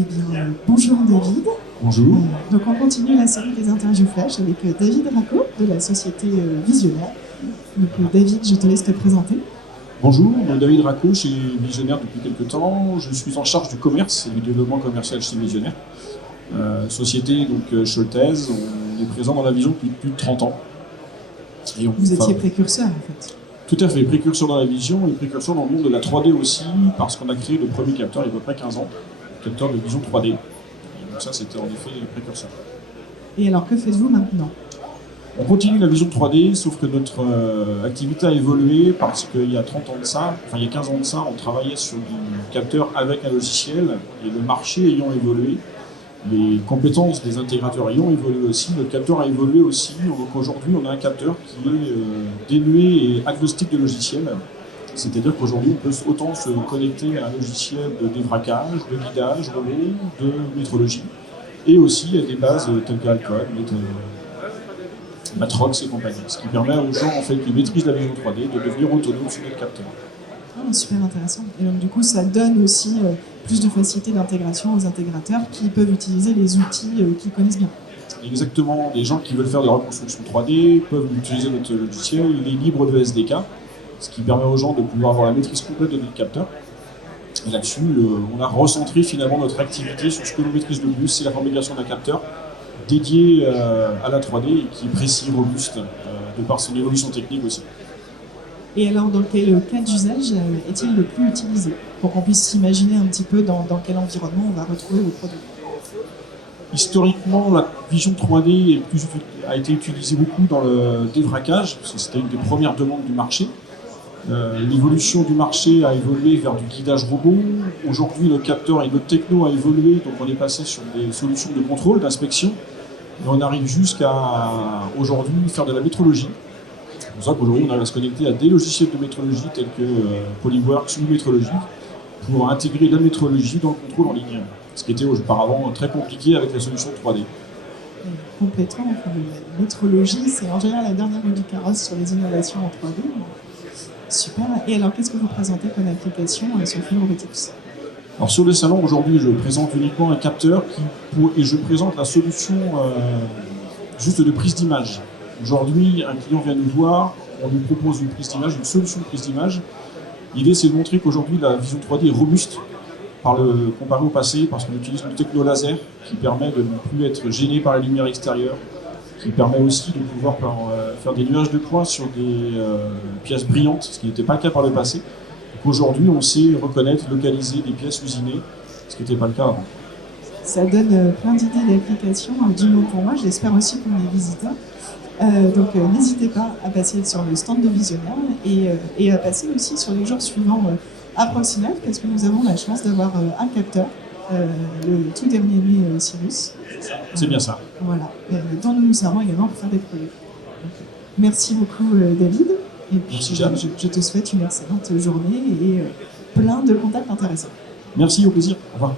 Eh bien, bonjour David. Bonjour. Donc on continue la série des interviews flash avec David Racco de la société Visionnaire. Donc David, je te laisse te présenter. Bonjour, David Racco, je suis Visionnaire depuis quelques temps. Je suis en charge du commerce et du développement commercial chez Visionnaire. Société donc Scholtez, on est présent dans la vision depuis plus de 30 ans. Et Vous étiez précurseur en fait. Tout à fait, précurseur dans la vision et précurseur dans le monde de la 3D aussi, parce qu'on a créé le premier capteur il y a à peu près 15 ans, capteur de vision 3D. Et donc ça c'était en effet précurseur. Et alors que faites-vous maintenant? On continue la vision 3D, sauf que notre activité a évolué parce qu'il y a 30 ans de ça, enfin il y a 15 ans de ça, on travaillait sur du capteur avec un logiciel, et le marché ayant évolué, les compétences des intégrateurs ayant évolué aussi, notre capteur a évolué aussi. Donc aujourd'hui, on a un capteur qui est dénué et agnostique de logiciel. C'est-à-dire qu'aujourd'hui, on peut autant se connecter à un logiciel de débraquage, de guidage, relais, de métrologie, et aussi à des bases telles qu'Alcon, Matrox et compagnie. Ce qui permet aux gens en fait, qui maîtrisent la vision 3D de devenir autonomes sur notre capteur. Ah, super intéressant. Et donc du coup, ça donne aussi plus de facilité d'intégration aux intégrateurs qui peuvent utiliser les outils qu'ils connaissent bien. Exactement, les gens qui veulent faire de la reconstruction 3D peuvent utiliser notre logiciel, il est libre de SDK, ce qui permet aux gens de pouvoir avoir la maîtrise complète de notre capteur. Et là-dessus, on a recentré finalement notre activité sur ce que l'on maîtrise le plus, c'est la fabrication d'un capteur dédié à la 3D et qui est précis, robuste, de par son évolution technique aussi. Et alors, dans quel cas d'usage est-il le plus utilisé? Pour qu'on puisse s'imaginer un petit peu dans quel environnement on va retrouver vos produits. Historiquement, la vision 3D a été utilisée beaucoup dans le débraquage, parce que c'était une des premières demandes du marché. L'évolution du marché a évolué vers du guidage robot. Aujourd'hui, le capteur et notre techno a évolué, donc on est passé sur des solutions de contrôle, d'inspection, et on arrive jusqu'à aujourd'hui faire de la métrologie. C'est pour ça qu'aujourd'hui, on arrive à se connecter à des logiciels de métrologie tels que Polyworks ou Métrologie pour intégrer la métrologie dans le contrôle en ligne. Ce qui était auparavant très compliqué avec la solution 3D. Complètement. Enfin, la métrologie, c'est en général la dernière roue du carrosse sur les innovations en 3D. Super. Et alors, qu'est-ce que vous présentez comme application sur Fluent Robotics? Alors sur le salon, aujourd'hui, je présente uniquement un capteur et je présente la solution juste de prise d'image. Aujourd'hui, un client vient nous voir, on lui propose une prise d'image, une solution de prise d'image. L'idée, c'est de montrer qu'aujourd'hui, la vision 3D est robuste comparé au passé, parce qu'on utilise une techno laser qui permet de ne plus être gêné par la lumière extérieure, qui permet aussi de pouvoir faire des nuages de points sur des pièces brillantes, ce qui n'était pas le cas par le passé. Aujourd'hui, on sait reconnaître, localiser des pièces usinées, ce qui n'était pas le cas avant. Ça donne plein d'idées d'applications, du mot pour moi, j'espère aussi pour les visiteurs. Donc n'hésitez pas à passer sur le stand de Visionnaire et à passer aussi sur les jours suivants à Proximaf, parce que nous avons la chance d'avoir un capteur, le tout dernier Cyrus. C'est bien ça. Voilà, dont nous nous servons également pour faire des produits. Donc, merci beaucoup David, et puis je te souhaite une excellente journée et plein de contacts intéressants. Merci, au plaisir. Au revoir.